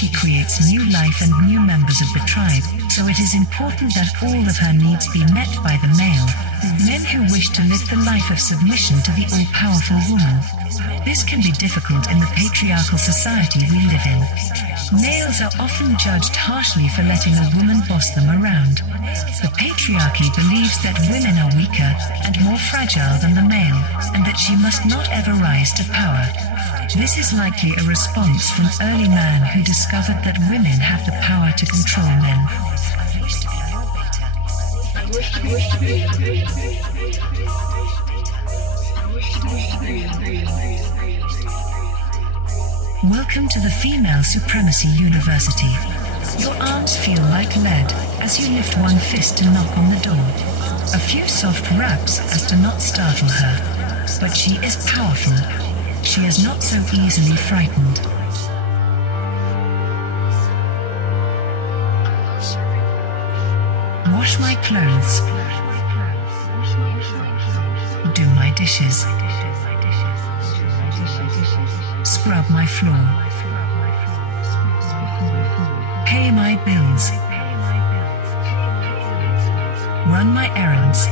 she creates new life and new members of the tribe, so it is important that all of her needs be met by the male. Men who wish to live the life of submission to the all-powerful woman. This can be difficult in the patriarchal society we live in. Males are often judged harshly for letting a woman boss them around. The patriarchy believes that women are weaker and more fragile than the male, and that she must not ever rise to power. This is likely a response from early man who discovered that women have the power to control men. Welcome to the Female Supremacy University. Your arms feel like lead as you lift one fist to knock on the door. A few soft raps as to not startle her, but she is powerful. She is not so easily frightened. Wash my clothes. Do my dishes. Scrub my floor. Pay my bills. Run my errands.